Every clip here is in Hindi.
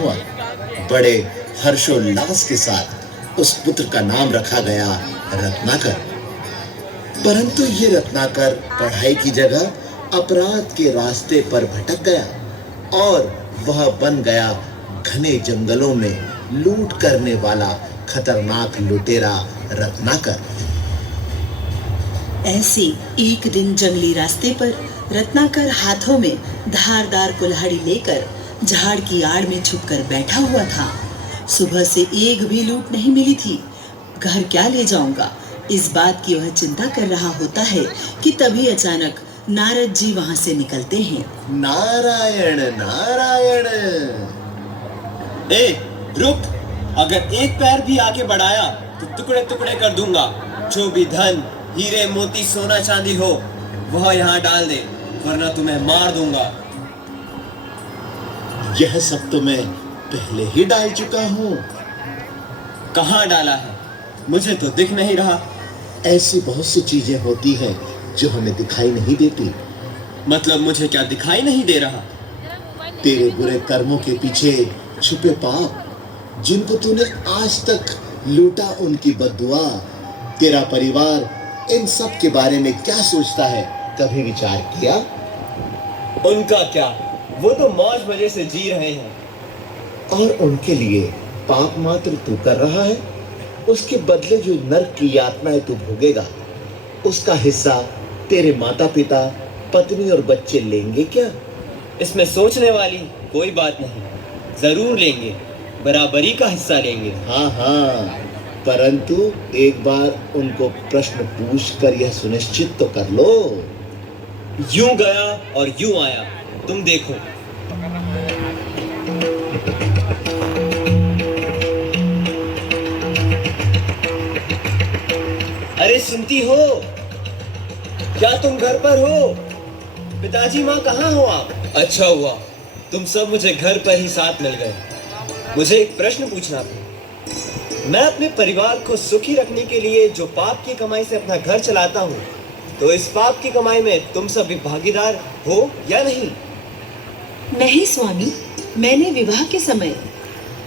हुआ। बड़े हर्षोल्लास के साथ उस पुत्र का नाम रखा गया रत्नाकर। परंतु ये रत्नाकर पढ़ाई की जगह अपराध के रास्ते पर भटक गया और वह बन गया घने जंगलों में लूट करने वाला खतरनाक लुटेरा रत्नाकर। ऐसे एक दिन जंगली रास्ते पर रत्नाकर हाथों में धारदार कुल्हाड़ी लेकर झाड़ की आड़ में छुपकर बैठा हुआ था। सुबह से एक भी लूट नहीं मिली थी। घर क्या ले जाऊंगा, इस बात की वह चिंता कर रहा होता है कि तभी अचानक नारद जी वहां से निकलते हैं। नारायण नारायण। ए, रुक! अगर एक पैर भी आगे बढ़ाया तो टुकड़े टुकड़े कर दूंगा। जो भी धन, हीरे, मोती, सोना, चांदी हो वह यहाँ डाल दे, वरना तुम्हें मार दूंगा। यह सब तो मैं पहले ही डाल चुका हूँ। कहाँ डाला है? मुझे तो दिख नहीं रहा। ऐसी बहुत सी चीजें होती हैं जो हमें दिखाई नहीं देती। मतलब मुझे क्या दिखाई नहीं दे रहा? तेरे बुरे कर्मों के पीछे छुपे पाप, जिनको तूने आज तक लूटा, उनकी बद्दुआ। तेरा परिवार इन सब के बारे में क्या सोचता है, कभी विचार किया? उनका क्या, वो तो मौज मजे से जी रहे हैं। और उनके लिए पाप मात्र तू कर रहा है। उसके बदले जो नरक की यातनाएं तू भोगेगा, उसका हिस्सा तेरे माता पिता, पत्नी और बच्चे लेंगे क्या? इसमें सोचने वाली कोई बात नहीं, जरूर लेंगे, बराबरी का हिस्सा लेंगे। हाँ हाँ, परंतु एक बार उनको प्रश्न पूछकर यह सुनिश्चित तो कर लो। यूं गया और यूं आया, तुम देखो। अरे सुनती हो? क्या तुम घर पर हो? पिताजी, माँ कहाँ हो आप? अच्छा हुआ तुम सब मुझे घर पर ही साथ मिल गए। मुझे एक प्रश्न पूछना था। मैं अपने परिवार को सुखी रखने के लिए जो पाप की कमाई से अपना घर चलाता हूँ, तो इस पाप की कमाई में तुम सब भी भागीदार हो या नहीं? नहीं स्वामी, मैंने विवाह के समय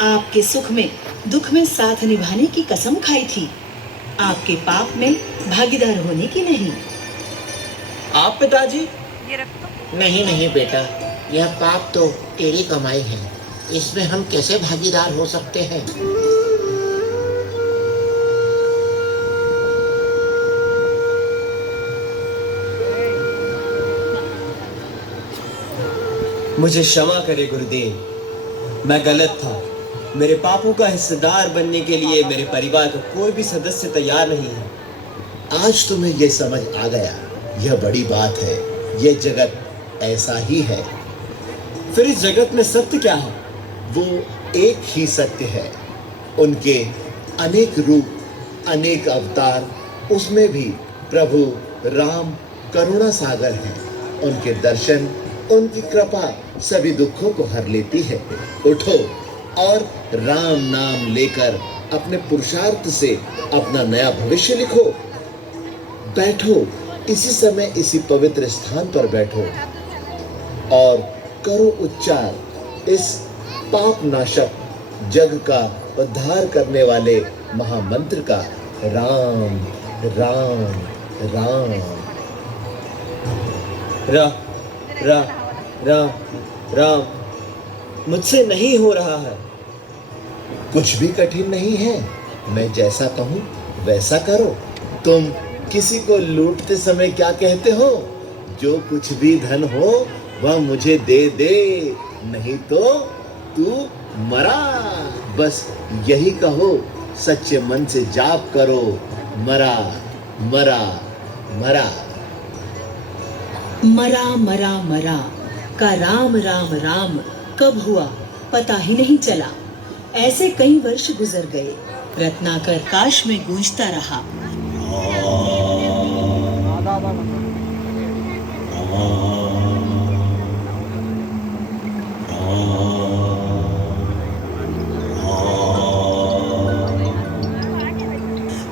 आपके सुख में दुख में साथ निभाने की कसम खाई थी, आपके पाप में भागीदार होने की नहीं। आप पिताजी? नहीं नहीं बेटा, यह पाप तो तेरी कमाई है, इसमें हम कैसे भागीदार हो सकते हैं? मुझे क्षमा करे गुरुदेव, मैं गलत था। मेरे पापों का हिस्सेदार बनने के लिए मेरे परिवार का कोई भी सदस्य तैयार नहीं है। आज तुम्हें यह समझ आ गया, यह बड़ी बात है। यह जगत ऐसा ही है। फिर इस जगत में सत्य क्या है? वो एक ही सत्य है। उनके अनेक रूप, अनेक अवतार, उसमें भी प्रभु राम करुणा सागर हैं। उनके दर्शन, उनकी कृपा सभी दुखों को हर लेती है। उठो और राम नाम लेकर अपने पुरुषार्थ से अपना नया भविष्य लिखो। बैठो, इसी समय इसी पवित्र स्थान पर बैठो और करो उच्चार इस पाप नाशक, जग का उद्धार करने वाले महामंत्र का, राम राम राम। रा रा रा राम। मुझसे नहीं हो रहा है। कुछ भी कठिन नहीं है। मैं जैसा कहूँ वैसा करो। तुम किसी को लूटते समय क्या कहते हो? जो कुछ भी धन हो वह मुझे दे दे, नहीं तो तू मरा। बस यही कहो, सच्चे मन से जाप करो, मरा मरा मरा। मरा मरा मरा का राम राम राम कब हुआ पता ही नहीं चला। ऐसे कई वर्ष गुजर गए। रत्नाकर काश में गूंजता रहा।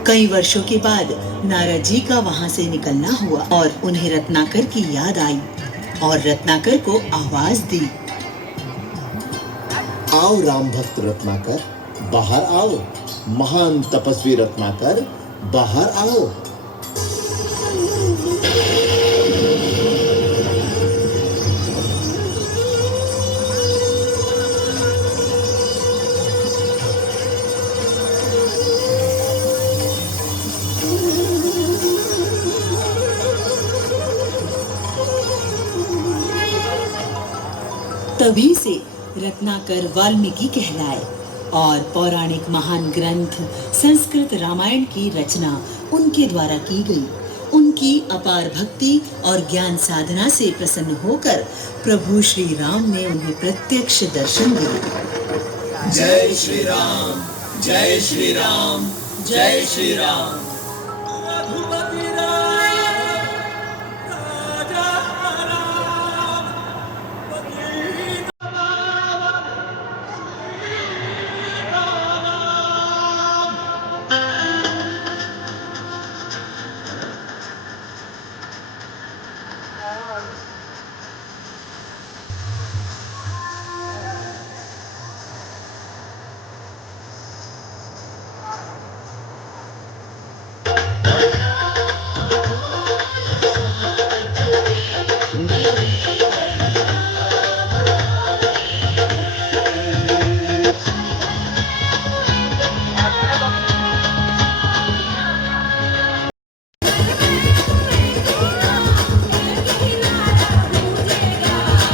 कई वर्षों के बाद नारद जी का वहां से निकलना हुआ और उन्हें रत्नाकर की याद आई और रत्नाकर को आवाज दी। आओ आओ राम भक्त रत्नाकर, बाहर आओ। महान तपस्वी रत्नाकर, बाहर आओ। तभी से रत्नाकर वाल्मीकि कहलाए और पौराणिक महान ग्रंथ संस्कृत रामायण की रचना उनके द्वारा की गई। उनकी अपार भक्ति और ज्ञान साधना से प्रसन्न होकर प्रभु श्री राम ने उन्हें प्रत्यक्ष दर्शन दिए। जय श्री राम, जय श्री राम, जय श्री राम।